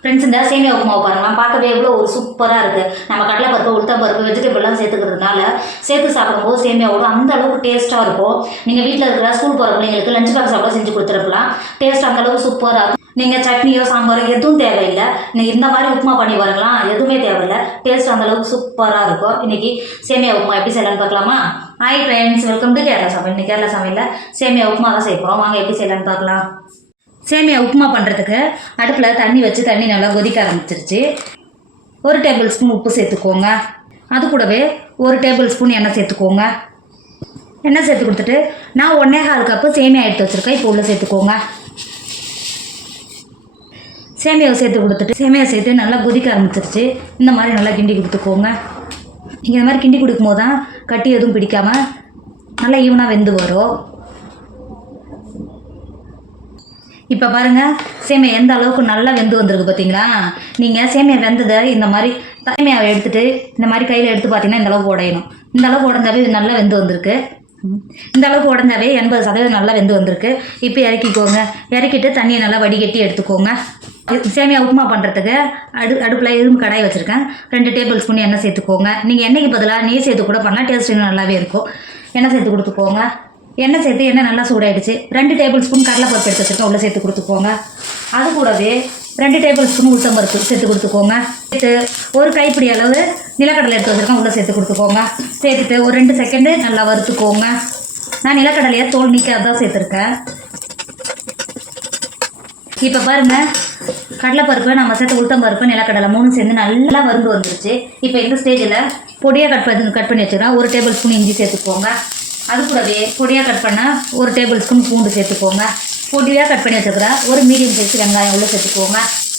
Friends, இந்த சேமியா உப்புமாவை பாருங்களேன், பார்க்கவே எவ்வளோ ஒரு சூப்பராக இருக்குது. நம்ம கடலைப்பருப்பு, உளுத்தம்பருப்பு, வெஜிடபிள்லாம் சேர்த்துக்கிறதுனால சேர்த்து சாப்பிடும்போது சேமியாவோட அந்த அளவுக்கு டேஸ்ட்டாக இருக்கும். நீங்கள் வீட்டில் இருக்கிற ஸ்கூல் போகிற பிள்ளைங்களுக்கு லஞ்ச் பாக்ஸ் சாப்பிட செஞ்சு கொடுத்துருக்கலாம். டேஸ்ட் அந்த அளவுக்கு சூப்பராக இருக்கும். நீங்கள் சட்னியோ சாம்பாரோ எதுவும் தேவையில்லை. நீங்கள் இந்த மாதிரி உப்புமா பண்ணி பாருங்களா, எதுவுமே தேவையில்லை. டேஸ்ட் அந்த அளவுக்கு சூப்பராக இருக்கும். இன்றைக்கி சேமியா உப்புமா எப்படி செய்யலான்னு பார்க்கலாமா? Hi friends, welcome to Kerala சமையல். இன்னைக்கு கேரளா சமையலில் சேமியா உப்புமா தான் செய்ய போகிறோம். வாங்க எப்படி செய்யலான்னு பார்க்கலாம். சேமியா உப்புமா பண்ணுறதுக்கு அடுப்பில் தண்ணி வச்சு தண்ணி நல்லா கொதிக்க ஆரம்பிச்சிருச்சு. 1 டேபிள் ஸ்பூன் உப்பு சேர்த்துக்கோங்க. அது கூடவே 1 டேபிள் ஸ்பூன் எண்ணெய் சேர்த்துக்கோங்க. எண்ணெய் சேர்த்து கொடுத்துட்டு நான் 1.25 கப்பு சேமியா எடுத்து வச்சுருக்கேன். இப்போ உள்ள சேர்த்துக்கோங்க. சேமியாவை சேர்த்து கொடுத்துட்டு சேமியா சேர்த்து நல்லா கொதிக்க ஆரம்பிச்சிருச்சு. இந்த மாதிரி நல்லா கிண்டி கொடுத்துக்கோங்க. நீங்கள் இந்த மாதிரி கிண்டி கொடுக்கும் போது தான் கட்டி எதுவும் பிடிக்காமல் நல்லா ஈவனாக வெந்து வரும். இப்போ பாருங்கள், சேமியா எந்த அளவுக்கு நல்லா வெந்து வந்திருக்கு பார்த்தீங்களா? நீங்கள் சேமியா வெந்ததை இந்த மாதிரி சேமியாவை எடுத்துகிட்டு இந்த மாதிரி கையில் எடுத்து பார்த்தீங்கன்னா இந்த அளவுக்கு உடையணும். இந்த அளவுக்கு உடஞ்சாவே இது நல்லா வெந்து வந்திருக்கு. இந்த அளவுக்கு உடஞ்சாவே 80% நல்லா வெந்து வந்திருக்கு. இப்போ இறக்கிக்கோங்க. இறக்கிட்டு தண்ணியை நல்லா வடிகட்டி எடுத்துக்கோங்க. சேமியா உப்புமா பண்ணுறதுக்கு அடுப்பில் இரும்பு கடாய் வச்சுருக்கேன். 2 டேபிள் ஸ்பூன் எண்ணெய் சேர்த்துக்கோங்க. நீங்கள் எண்ணெய்க்கு பதிலாக நெய் சேர்த்து கூட பண்ணலாம். டேஸ்ட் இன்னும் நல்லாவே இருக்கும். எண்ணெய் சேர்த்து கொடுத்துக்கோங்க. எண்ணெய் சேர்த்து எண்ணெய் நல்லா சூடாயிடுச்சு. 2 டேபிள் ஸ்பூன் கடலைப்பருப்பு எடுத்து வச்சுருக்கேன். உள்ள சேர்த்து கொடுத்துக்கோங்க. அது கூடவே 2 டேபிள் ஸ்பூன் உளுத்தம்பருப்பு சேர்த்து கொடுத்துக்கோங்க. சேர்த்து ஒரு கைப்பிடி அளவு நிலக்கடலை எடுத்து வச்சுருக்கேன். உள்ளே சேர்த்து கொடுத்துக்கோங்க. சேர்த்துட்டு ஒரு 2 செகண்டு நல்லா வறுத்துக்கோங்க. நான் நிலக்கடலையை தோல் நீக்காதான் சேர்த்துருக்கேன். இப்போ பாருங்கள், கடலைப்பருப்பு நம்ம சேர்த்து உளுத்தம்பருப்பு நிலக்கடலை 3 சேர்ந்து நல்லா வறுந்து வந்துருச்சு. இப்போ இந்த ஸ்டேஜில் பொடியாக கட் பண்ணி வச்சுக்கிறேன். 1 டேபிள் ஸ்பூன் இஞ்சி சேர்த்துக்கோங்க. அது கூடவே பொடியாக கட் பண்ண 1 டேபிள் ஸ்பூன் பூண்டு சேர்த்துக்கோங்க. பொடியாக கட் பண்ணி வச்சுக்கிறேன். ஒரு மீடியம் சைஸ் வெங்காயம் உள்ளே சேர்த்துக்கோங்க.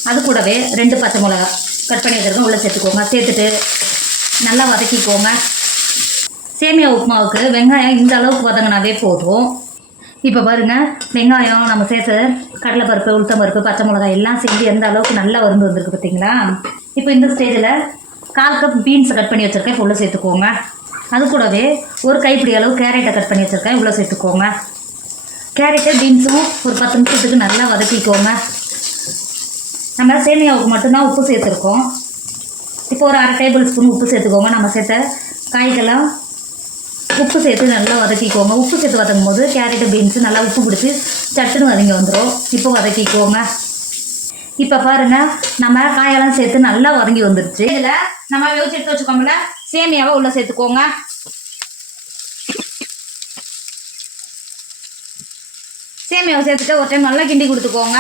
அது கூடவே 2 பச்சை மிளகா கட் பண்ணி வச்சுருக்கேன். உள்ளே சேர்த்துக்கோங்க. சேர்த்துட்டு நல்லா வதக்கிக்கோங்க. சேமியா உப்புமாவுக்கு வெங்காயம் இந்த அளவுக்கு வதங்கினாவே போதும். இப்போ பாருங்கள், வெங்காயம் நம்ம சேர்த்து கடலைப்பருப்பு, உளுத்தம்பருப்பு, பச்சை மிளகாய் எல்லாம் சேர்ந்து எந்த அளவுக்கு நல்லா வருந்து வந்திருக்கு பார்த்தீங்களா? இப்போ இந்த ஸ்டேஜில் 1/4 கப் பீன்ஸை கட் பண்ணி வச்சுருக்கேன். இப்போ உள்ளே சேர்த்துக்கோங்க. அது கூடவே ஒரு கைப்பிடி அளவு கேரட்டை கட் பண்ணி வச்சுருக்கேன். உள்ளே சேர்த்துக்கோங்க. கேரட்டு பீன்ஸும் ஒரு 10 நிமிஷத்துக்கு நல்லா வதக்கிக்கோங்க. நம்ம சேமியாவுக்கு மட்டும்தான் உப்பு சேர்த்துருக்கோம். இப்போ ஒரு 1/2 டேபிள் ஸ்பூன் உப்பு சேர்த்துக்கோங்க. நம்ம சேர்த்த காய்கெல்லாம் உப்பு சேர்த்து நல்லா வதக்கிக்கோங்க. உப்பு சேர்த்து வதக்கும் போது கேரட்டு பீன்ஸு நல்லா உப்பு பிடிச்சி சட்டுன்னு வதங்கி வந்துடும். இப்போ வதக்கிக்கோங்க. இப்போ பாருங்கள், நம்ம காயெல்லாம் சேர்த்து நல்லா வதங்கி வந்துருச்சு. இதில் நம்ம வேவிச்சு எடுத்து வச்சுக்கோம்ல சேமியாவை உள்ளே சேர்த்துக்கோங்க. சேமியாவை சேர்த்துட்டு ஒரு டைம் நல்லா கிண்டி கொடுத்துக்கோங்க.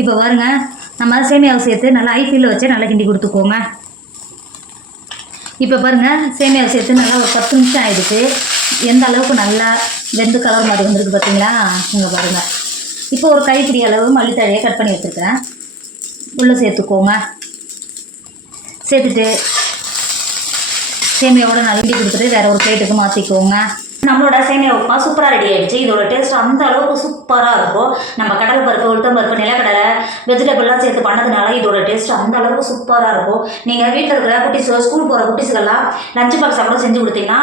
இப்போ பாருங்கள், நம்ம சேமியாவை சேர்த்து நல்லா ஹை ஃப்ளேமில் வச்சு நல்லா கிண்டி கொடுத்துக்கோங்க. இப்போ பாருங்கள், சேமியாவை சேர்த்து நல்லா ஒரு 10 நிமிஷம் ஆகிடுச்சு. எந்த அளவுக்கு நல்லா வெந்து கலர் மாதிரி வந்துருக்கு பார்த்தீங்களா? இங்கே பாருங்கள். இப்போ ஒரு கைப்பிடி அளவு மல்லித்தழையை கட் பண்ணி வச்சுருக்கேன். உள்ளே சேர்த்துக்கோங்க. சேர்த்துட்டு சேமியாவோட நல்லா கிண்டி கொடுத்துட்டு வேறு ஒரு பிளேட்டுக்கு மாற்றிக்கோங்க. நம்மளோட சேமியா உப்புமா சூப்பராக ரெடி ஆகிடுச்சு. இதோட டேஸ்ட் அந்த அளவுக்கு சூப்பராக இருக்கும். நம்ம கடலைப்பருப்பு, உளுத்தம்பருப்பு, நிலக்கடலை, வெஜிடபிள்லாம் சேர்த்து பண்ணதுனால இதோட டேஸ்ட் அந்த அளவுக்கு சூப்பராக இருக்கும். நீங்கள் வீட்டில் இருக்கிற குட்டிஸ், ஸ்கூல் போகிற குட்டிஸுக்கெல்லாம் லஞ்ச் பாக்ஸ் கூட செஞ்சு கொடுத்தீங்கன்னா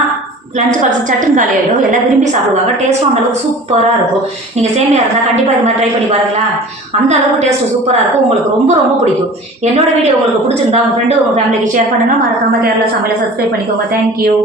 லஞ்ச் பாக்ஸ் சட்டுன்னு காலி ஆகிடும். எல்லாம் விரும்பி சாப்பிடுவாங்க. டேஸ்ட்டும் அந்த அளவுக்கு சூப்பராக இருக்கும். நீங்கள் சேமியா இருந்தால் கண்டிப்பாக இது மாதிரி ட்ரை பண்ணி பாருங்களா. அந்த அளவுக்கு டேஸ்ட்டு சூப்பராக இருக்கும். உங்களுக்கு ரொம்ப ரொம்ப பிடிக்கும். என்னோட வீடியோ உங்களுக்கு பிடிச்சிருந்தா உங்கள் ஃப்ரெண்டு, உங்கள் ஃபேமிலிக்கு ஷேர் பண்ணுங்கள். மறக்காமல் கேரளா சமையலை சப்ஸ்கிரைப் பண்ணிக்கோங்க. தேங்க்யூ.